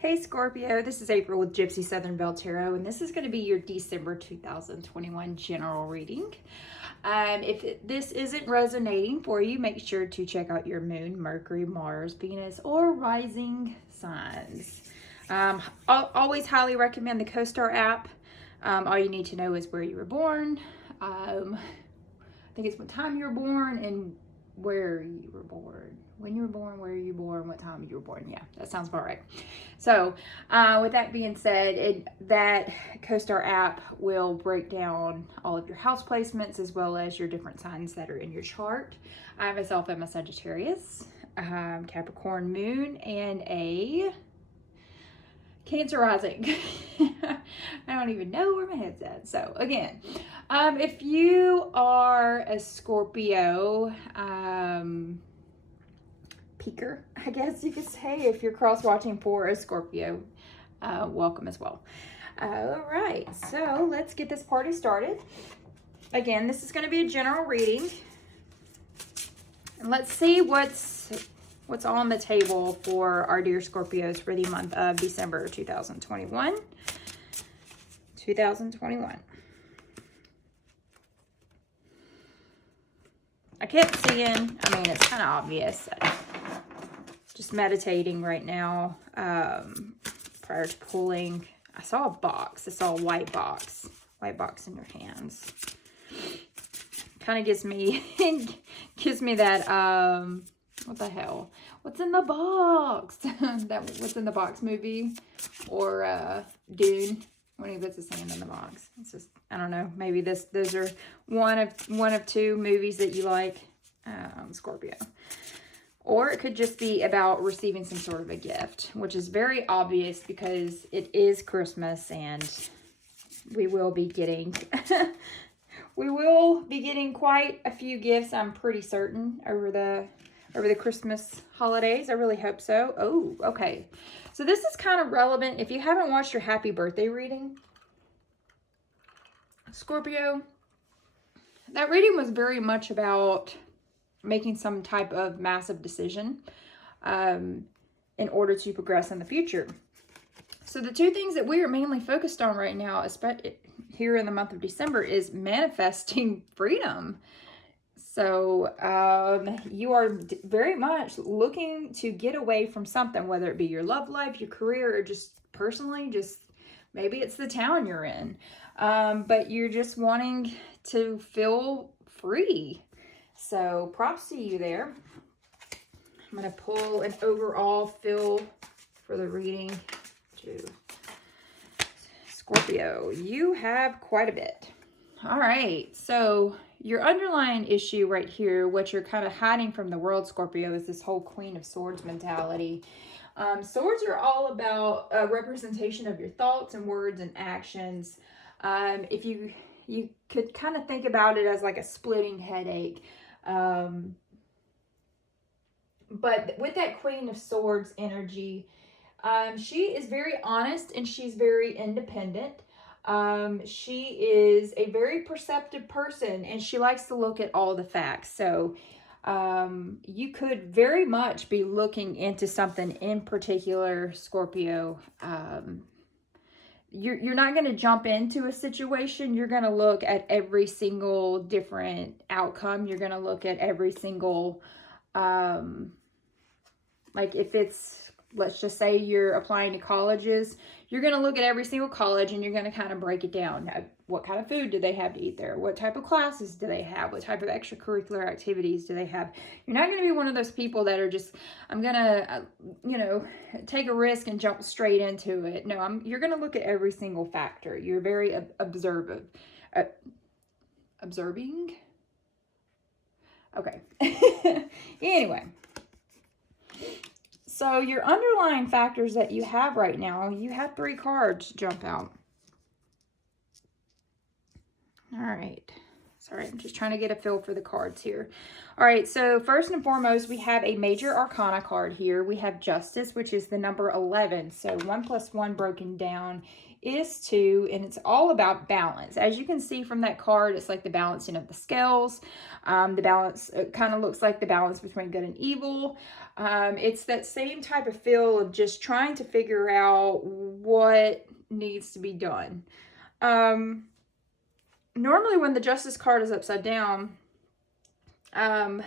Hey Scorpio, this is April with Gypsy Southern Belle Tarot, and this is going to be your December 2021 general reading. If this isn't resonating for you, make sure to check out your moon, Mercury, Mars, Venus, or rising signs. I'll always highly recommend the CoStar app. All you need to know is where you were born. I think it's what time you were born and where you were born. When you were born, where you were born, what time you were born. Yeah, that sounds about right. So with that being said, that CoStar app will break down all of your house placements as well as your different signs that are in your chart. I myself am a Sagittarius, Capricorn moon, and a Cancer rising. I don't even know where my head's at. So again, if you are a Scorpio, peaker, I guess you could say, if you're cross watching for a Scorpio, welcome as well. All right, so let's get this party started. Again, this is going to be a general reading, and let's see what's on the table for our dear Scorpios for the month of December 2021. I kept seeing, I mean, it's kind of obvious. Just meditating right now, prior to pulling. I saw a box. I saw a white box in your hands. Kind of gives me that, what the hell? What's in the box? That What's in the Box movie, or Dune, when he puts his hand in the box. It's just, I don't know. Maybe those are one of two movies that you like, Scorpio. Or it could just be about receiving some sort of a gift, which is very obvious because it is Christmas and we will be getting quite a few gifts, I'm pretty certain, over the Christmas holidays. I really hope so. Oh, okay. So this is kind of relevant. If you haven't watched your happy birthday reading, Scorpio, that reading was very much about making some type of massive decision in order to progress in the future. So the two things that we are mainly focused on right now, especially here in the month of December, is manifesting freedom. So you are very much looking to get away from something, whether it be your love life, your career, or just personally, just maybe it's the town you're in. But you're just wanting to feel free. So props to you there. I'm going to pull an overall feel for the reading to Scorpio. You have quite a bit. All right. So your underlying issue right here, what you're kind of hiding from the world, Scorpio, is this whole Queen of Swords mentality. Swords are all about a representation of your thoughts and words and actions. If you could kind of think about it as like a splitting headache. But with that Queen of Swords energy, she is very honest and she's very independent. She is a very perceptive person and she likes to look at all the facts. So you could very much be looking into something in particular, Scorpio. You're not going to jump into a situation. You're going to look at every single different outcome. You're going to look at every single, like if it's, let's just say you're applying to colleges, you're going to look at every single college and you're going to kind of break it down. Now, what kind of food do they have to eat there? What type of classes do they have? What type of extracurricular activities do they have? You're not going to be one of those people that are just, I'm going to, take a risk and jump straight into it. No, you're going to look at every single factor. You're very observing. Okay. Anyway. So your underlying factors that you have right now, you have 3 cards jump out. All right. All right, I'm just trying to get a feel for the cards here. All right, so first and foremost, we have a major arcana card here. We have Justice, which is the number 11. So 1 plus 1 broken down is 2, and it's all about balance. As you can see from that card, it's like the balancing of the scales. The balance, it kind of looks like the balance between good and evil. It's that same type of feel of just trying to figure out what needs to be done. Normally when the Justice card is upside down, and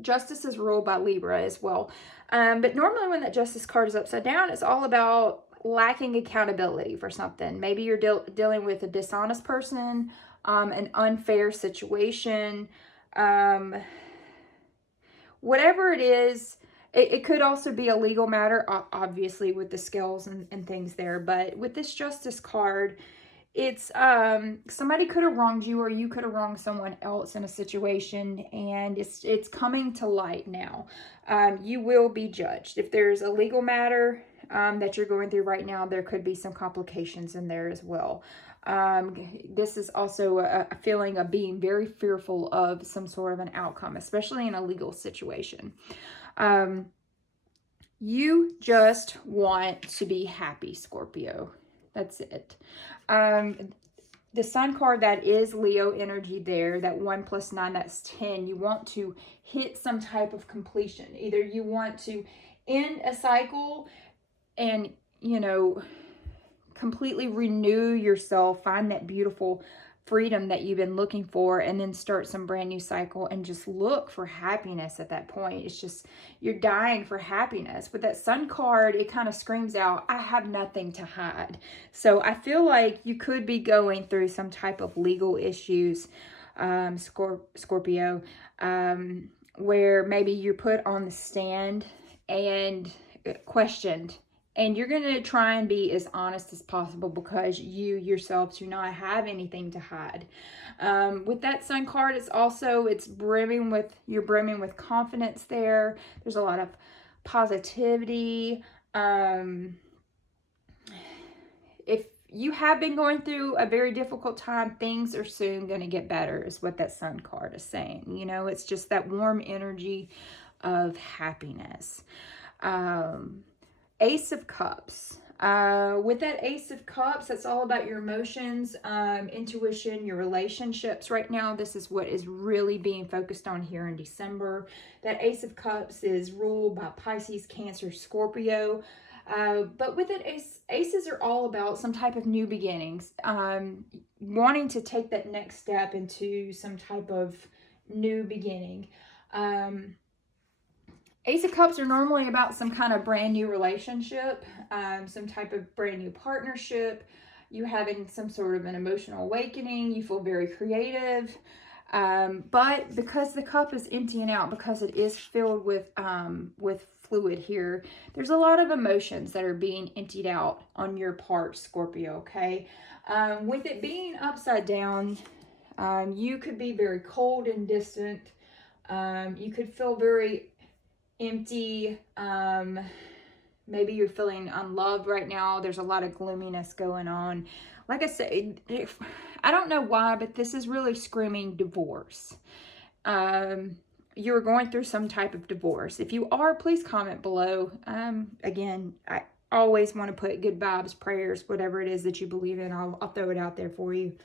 Justice is ruled by Libra as well. But normally when that Justice card is upside down, it's all about lacking accountability for something. Maybe you're dealing with a dishonest person, an unfair situation, whatever it is. It could also be a legal matter, obviously, with the scales and things there. But with this Justice card, it's somebody could have wronged you, or you could have wronged someone else in a situation, and it's coming to light now. You will be judged. If there's a legal matter that you're going through right now, there could be some complications in there as well. This is also a feeling of being very fearful of some sort of an outcome, especially in a legal situation. You just want to be happy, Scorpio. That's it. The Sun card, that is Leo energy there. That 1 plus 9, that's 10. You want to hit some type of completion. Either you want to end a cycle and, you know, completely renew yourself, find that beautiful freedom that you've been looking for, and then start some brand new cycle and just look for happiness at that point. It's just, you're dying for happiness. With that Sun card, it kind of screams out, I have nothing to hide. So I feel like you could be going through some type of legal issues, Scorpio, where maybe you're put on the stand and questioned. And you're going to try and be as honest as possible because you yourself do not have anything to hide. With that Sun card, it's brimming with, you're brimming with confidence there. There's a lot of positivity. If you have been going through a very difficult time, things are soon going to get better, is what that Sun card is saying. You know, it's just that warm energy of happiness. Ace of Cups. With that Ace of Cups, that's all about your emotions, intuition, your relationships. Right now, this is what is really being focused on here in December. That Ace of Cups is ruled by Pisces, Cancer, Scorpio. But with it, aces are all about some type of new beginnings, wanting to take that next step into some type of new beginning. Ace of Cups are normally about some kind of brand new relationship, some type of brand new partnership. You having some sort of an emotional awakening. You feel very creative. But because the cup is emptying out, because it is filled with fluid here, there's a lot of emotions that are being emptied out on your part, Scorpio, okay? With it being upside down, you could be very cold and distant. You could feel very empty. Maybe you're feeling unloved right now. There's a lot of gloominess going on. Like I said, I don't know why, but this is really screaming divorce. You're going through some type of divorce. If you are, please comment below. Again, I always want to put good vibes, prayers, whatever it is that you believe in. I'll throw it out there for you.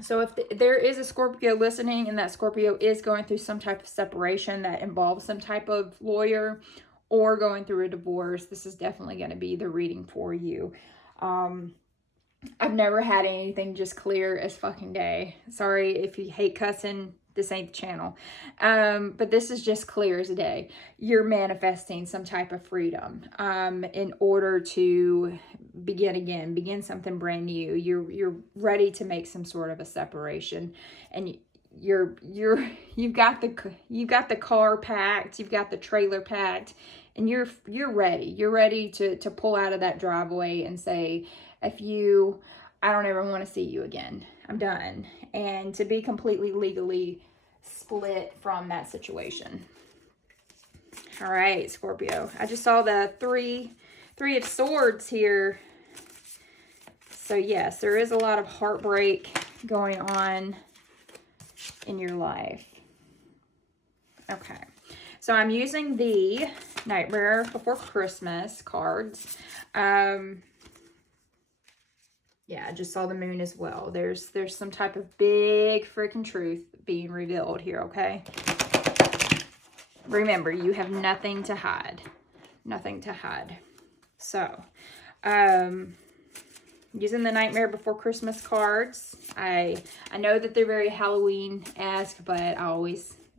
So if there is a Scorpio listening and that Scorpio is going through some type of separation that involves some type of lawyer or going through a divorce, this is definitely going to be the reading for you. I've never had anything just clear as fucking day. Sorry if you hate cussing. This ain't the channel. But this is just clear as a day. You're manifesting some type of freedom in order to begin again, begin something brand new. You're ready to make some sort of a separation, and you've got the car packed, you've got the trailer packed, and you're ready. You're ready to pull out of that driveway and say, I don't ever want to see you again. I'm done. And to be completely legally split from that situation. All right, Scorpio. I just saw the three of Swords here. So yes, there is a lot of heartbreak going on in your life. Okay. So I'm using the Nightmare Before Christmas cards. Yeah, I just saw the moon as well. There's some type of big freaking truth being revealed here, okay? Remember, you have nothing to hide. Nothing to hide. So, using the Nightmare Before Christmas cards. I know that they're very Halloween-esque, but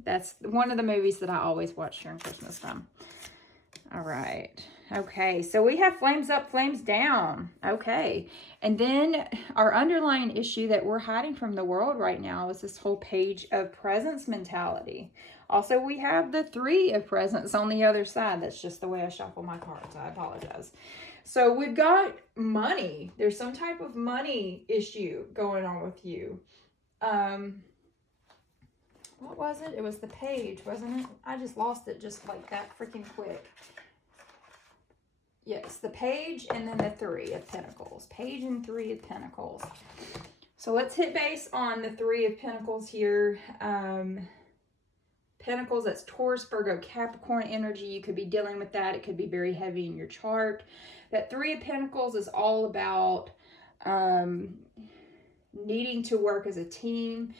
that's one of the movies that I always watch during Christmas time. All right. Okay, so we have flames up, flames down. Okay. And then our underlying issue that we're hiding from the world right now is this whole page of presence mentality. Also, we have the 3 of presents on the other side. That's just the way I shuffle my cards. I apologize. So we've got money. There's some type of money issue going on with you. What was it? It was the page, wasn't it? I just lost it just like that freaking quick. Yes, the page and then the 3 of Pentacles. Page and 3 of Pentacles. So let's hit base on the 3 of Pentacles here. Pentacles, that's Taurus, Virgo, Capricorn energy. You could be dealing with that. It could be very heavy in your chart. That 3 of Pentacles is all about needing to work as a team,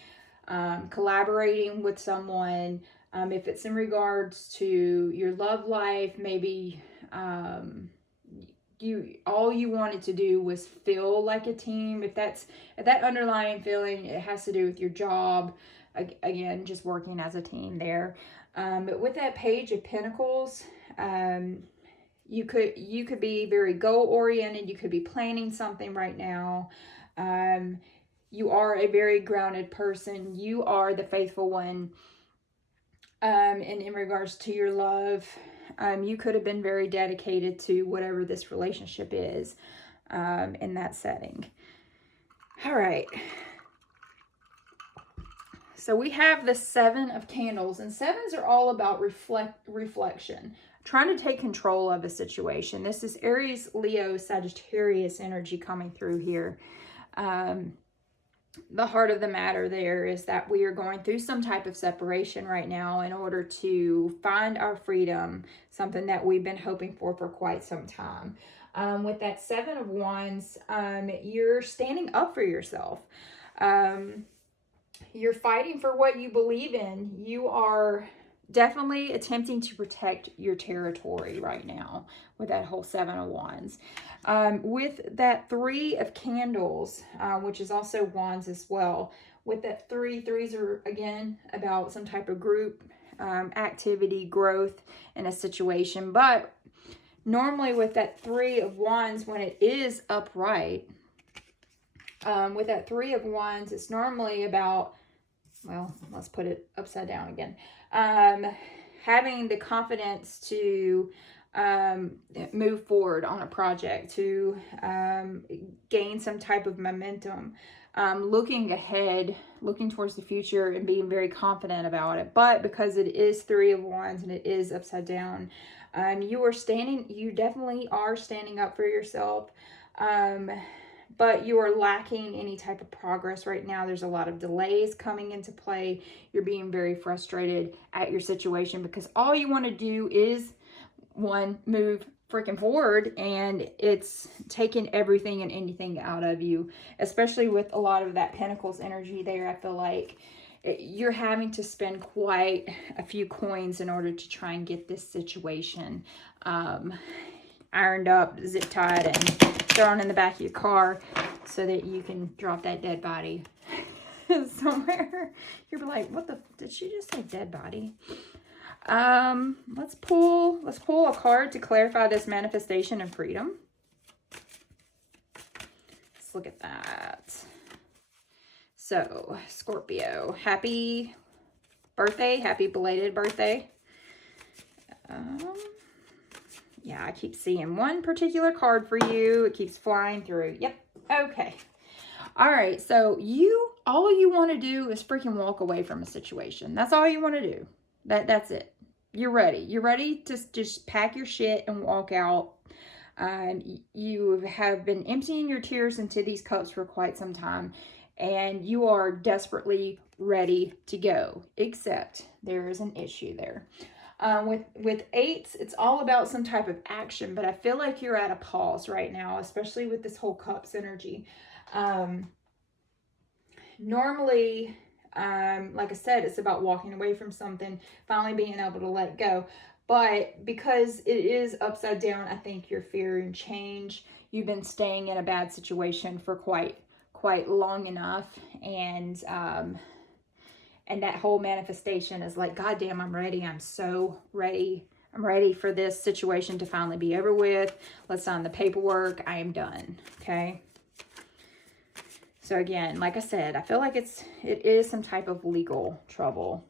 collaborating with someone. If it's in regards to your love life, maybe all you wanted to do was feel like a team. If that underlying feeling, it has to do with your job. Again, just working as a team there. But with that page of Pentacles, you could be very goal oriented. You could be planning something right now. You are a very grounded person. You are the faithful one. And in regards to your love, you could have been very dedicated to whatever this relationship is in that setting. All right. So we have the 7 of Candles, and 7s are all about reflection, trying to take control of a situation. This is Aries, Leo, Sagittarius energy coming through here. The heart of the matter there is that we are going through some type of separation right now in order to find our freedom, something that we've been hoping for quite some time. With that 7 of Wands, you're standing up for yourself. You're fighting for what you believe in. You are definitely attempting to protect your territory right now with that whole 7 of Wands. With that 3 of Candles, which is also Wands as well. With that 3s are, again, about some type of group activity, growth in a situation. But normally with that 3 of Wands, when it is upright, with that 3 of Wands, it's normally about, well, let's put it upside down again. Having the confidence to move forward on a project, to gain some type of momentum, looking ahead, looking towards the future and being very confident about it. But because it is 3 of Wands and it is upside down, you definitely are standing up for yourself. But you are lacking any type of progress right now. There's a lot of delays coming into play. You're being very frustrated at your situation because all you want to do is, one, move freaking forward, and it's taking everything and anything out of you, especially with a lot of that Pentacles energy there. I feel like you're having to spend quite a few coins in order to try and get this situation ironed up, zip tied, and thrown in the back of your car so that you can drop that dead body somewhere. You're like, what the, did she just say dead body? Let's pull a card to clarify this manifestation and freedom. Let's look at that. So, Scorpio, happy birthday, happy belated birthday. Yeah, I keep seeing one particular card for you. It keeps flying through. Yep. Okay. All right. So all you want to do is freaking walk away from a situation. That's all you want to do. That's it. You're ready. You're ready to just pack your shit and walk out. You have been emptying your tears into these cups for quite some time, and you are desperately ready to go, except there is an issue there. With eights, it's all about some type of action, but I feel like you're at a pause right now, especially with this whole cups energy. Normally, like I said, it's about walking away from something, finally being able to let go. But because it is upside down, I think you're fearing change. You've been staying in a bad situation for quite long enough, and that whole manifestation is like, God damn, I'm ready. I'm so ready. I'm ready for this situation to finally be over with. Let's sign the paperwork. I am done. Okay. So again, like I said, I feel like it is some type of legal trouble.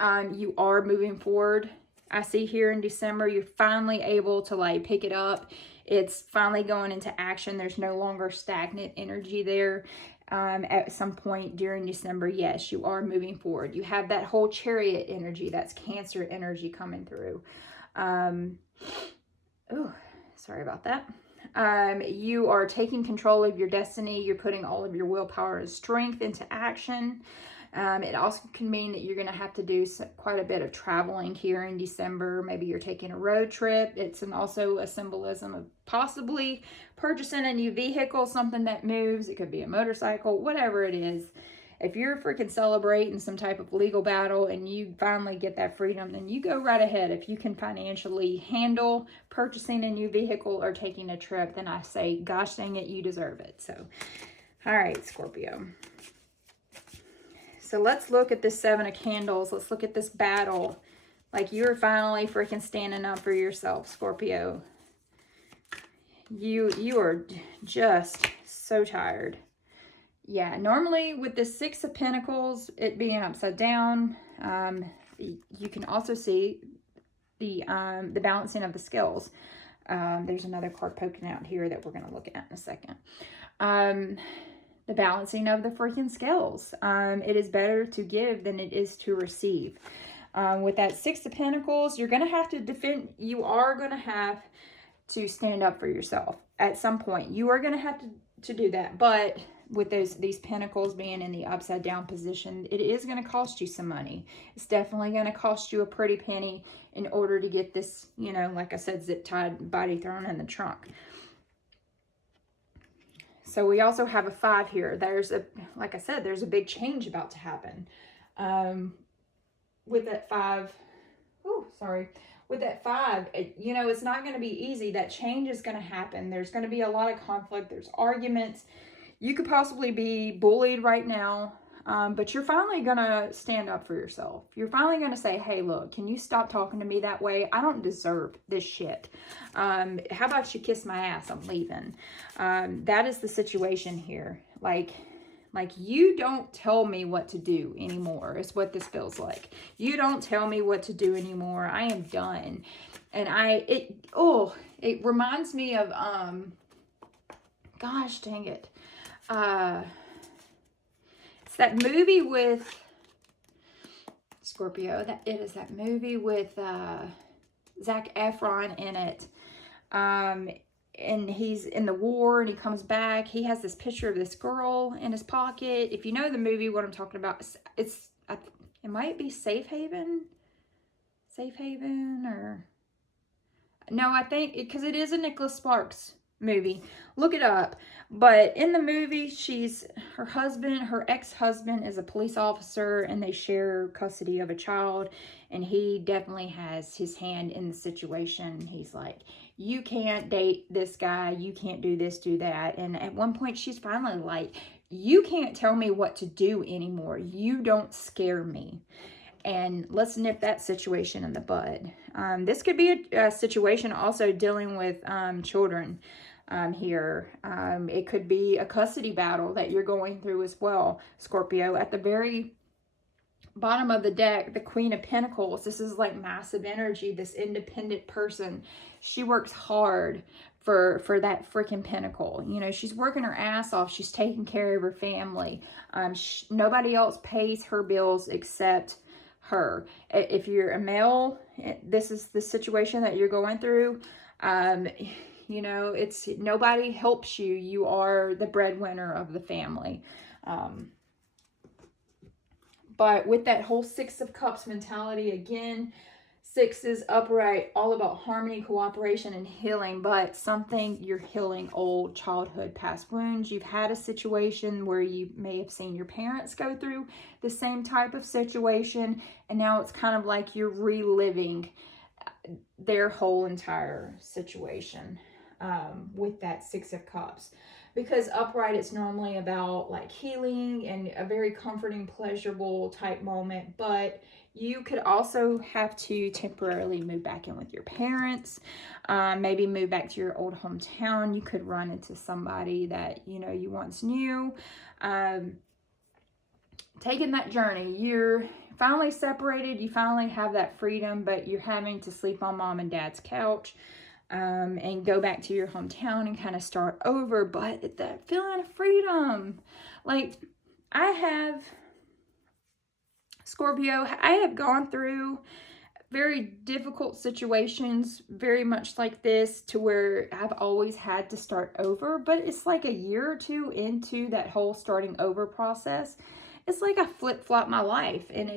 You are moving forward. I see here in December, you're finally able to like pick it up. It's finally going into action. There's no longer stagnant energy there. At some point during December, yes, you are moving forward. You have that whole Chariot energy, that's Cancer energy coming through. Oh, sorry about that. You are taking control of your destiny. You're putting all of your willpower and strength into action. It also can mean that you're going to have to do quite a bit of traveling here in December. Maybe you're taking a road trip. It's also a symbolism of possibly purchasing a new vehicle, something that moves. It could be a motorcycle, whatever it is. If you're freaking celebrating some type of legal battle and you finally get that freedom, then you go right ahead. If you can financially handle purchasing a new vehicle or taking a trip, then I say, gosh dang it, you deserve it. So, all right, Scorpio. So let's look at this Seven of Candles. Let's look at this battle. Like you're finally freaking standing up for yourself, Scorpio. You are just so tired. Yeah, normally with the Six of Pentacles, it being upside down, you can also see the balancing of the scales. There's another card poking out here that we're going to look at in a second. The balancing of the freaking scales. It is better to give than it is to receive. With that Six of Pentacles, you're going to have to defend. You are going to have to stand up for yourself at some point. You are going to have to do that. But with these pentacles being in the upside down position, it is going to cost you some money. It's definitely going to cost you a pretty penny in order to get this, you know, like I said, zip tied body thrown in the trunk. So we also have a 5 here. Like I said, there's a big change about to happen. With that 5, with that 5, you know, it's not going to be easy. That change is going to happen. There's going to be a lot of conflict. There's arguments. You could possibly be bullied right now, but you're finally going to stand up for yourself. You're finally going to say, hey, look, can you stop talking to me that way? I don't deserve this shit. How about you kiss my ass? I'm leaving. That is the situation here. Like you don't tell me what to do anymore is what this feels like. You don't tell me what to do anymore. I am done. And it reminds me of, gosh dang it. It's that movie with Scorpio. It is that movie with Zac Efron in it. And he's in the war and he comes back. He has this picture of this girl in his pocket. If you know the movie, what I'm talking about, it might be Safe Haven, or no, I think because it is a Nicholas Sparks movie. Look it up. But in the movie, her ex-husband is a police officer and they share custody of a child, and he definitely has his hand in the situation. He's like, you can't date this guy, you can't do this, do that. And at one point she's finally like, you can't tell me what to do anymore. You don't scare me. And let's nip that situation in the bud. This could be a situation also dealing with children. Here. It could be a custody battle that you're going through as well, Scorpio. At the very bottom of the deck, the Queen of Pentacles. This is like massive energy, this independent person. She works hard for that freaking pentacle. You know, she's working her ass off. She's taking care of her family. Nobody else pays her bills except her. If you're a male, this is the situation that you're going through. You know, it's nobody helps you. You are the breadwinner of the family. But with that whole Six of Cups mentality, again, six is upright, all about harmony, cooperation, and healing. But something, you're healing old childhood past wounds. You've had a situation where you may have seen your parents go through the same type of situation, and now it's kind of like you're reliving their whole entire situation with that Six of Cups. Because upright, it's normally about like healing and a very comforting, pleasurable type moment. But you could also have to temporarily move back in with your parents. Maybe move back to your old hometown. You could run into somebody that, you know, you once knew. Taking that journey, you're finally separated. You finally have that freedom, but you're having to sleep on mom and dad's couch. And go back to your hometown and kind of start over, but that feeling of freedom. Like, I have, Scorpio, I have gone through very difficult situations, very much like this, to where I've always had to start over, but it's like a year or two into that whole starting over process. It's like I flip-flop my life, and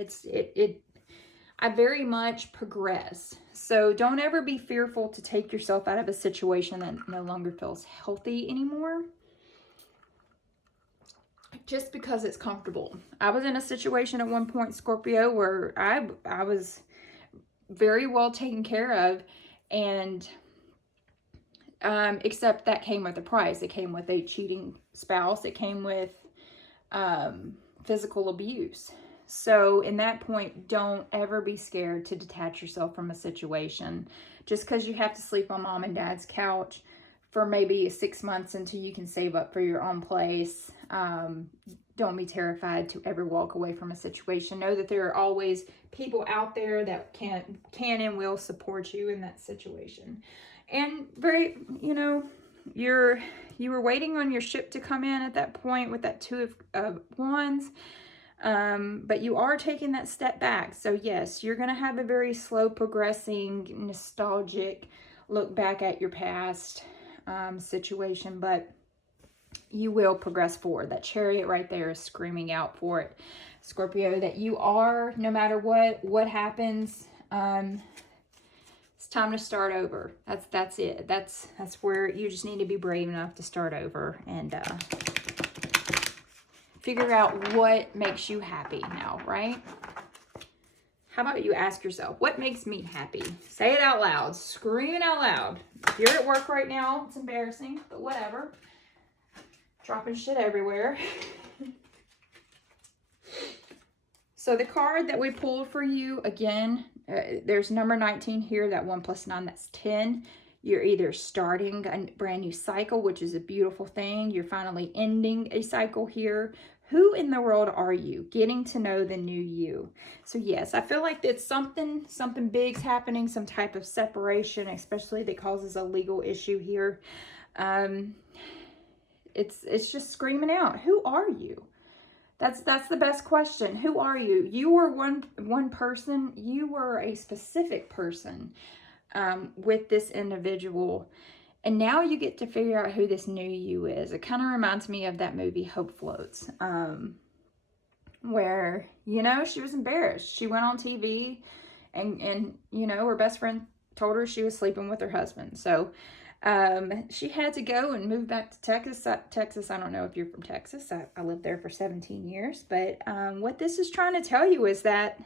I very much progress. So don't ever be fearful to take yourself out of a situation that no longer feels healthy anymore, just because it's comfortable. I was in a situation at one point, Scorpio, where I was very well taken care of, and except that came with a price. It came with a cheating spouse. It came with physical abuse. So in that point, don't ever be scared to detach yourself from a situation. Just because you have to sleep on mom and dad's couch for maybe 6 months until you can save up for your own place, don't be terrified to ever walk away from a situation. Know that there are always people out there that can and will support you in that situation. And very, you know, you were waiting on your ship to come in at that point with that Two of Wands. But you are taking that step back. So yes, you're going to have a very slow progressing, nostalgic look back at your past situation, but you will progress forward. That Chariot right there is screaming out for it, Scorpio, that you are, no matter what happens, it's time to start over. That's it. That's where you just need to be brave enough to start over and figure out what makes you happy now, right? How about you ask yourself, what makes me happy? Say it out loud. Scream it out loud. If you're at work right now, it's embarrassing, but whatever. Dropping shit everywhere. So the card that we pulled for you, again, there's number 19 here. That 1 + 9, that's 10. You're either starting a brand new cycle, which is a beautiful thing. You're finally ending a cycle here. Who in the world are you? Getting to know the new you. So yes, I feel like it's something big's happening, some type of separation, especially that causes a legal issue here. It's just screaming out. Who are you? That's the best question. Who are you? You were one person. You were a specific person with this individual. And now you get to figure out who this new you is. It kind of reminds me of that movie Hope Floats, where, you know, she was embarrassed. She went on TV and you know, her best friend told her she was sleeping with her husband. So she had to go and move back to Texas. I don't know if you're from Texas. I lived there for 17 years. But what this is trying to tell you is that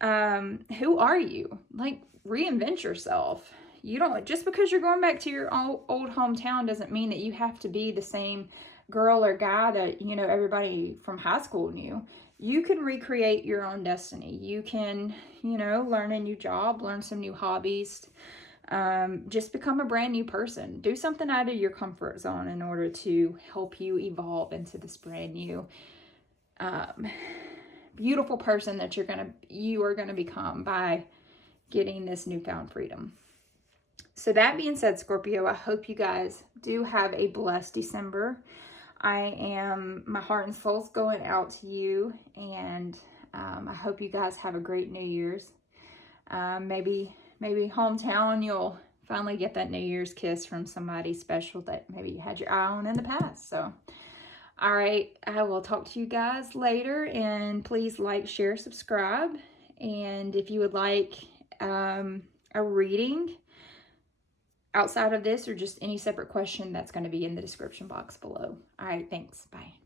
who are you? Like, reinvent yourself. You don't, just because you're going back to your old hometown doesn't mean that you have to be the same girl or guy that, you know, everybody from high school knew. You can recreate your own destiny. You can, you know, learn a new job, learn some new hobbies, just become a brand new person. Do something out of your comfort zone in order to help you evolve into this brand new, beautiful person that you are gonna become by getting this newfound freedom. So that being said, Scorpio, I hope you guys do have a blessed December. My heart and soul's going out to you, and I hope you guys have a great New Year's. Maybe hometown, you'll finally get that New Year's kiss from somebody special that maybe you had your eye on in the past. So, all right, I will talk to you guys later, and please like, share, subscribe. And if you would like a reading outside of this or just any separate question, that's going to be in the description box below. All right, thanks. Bye.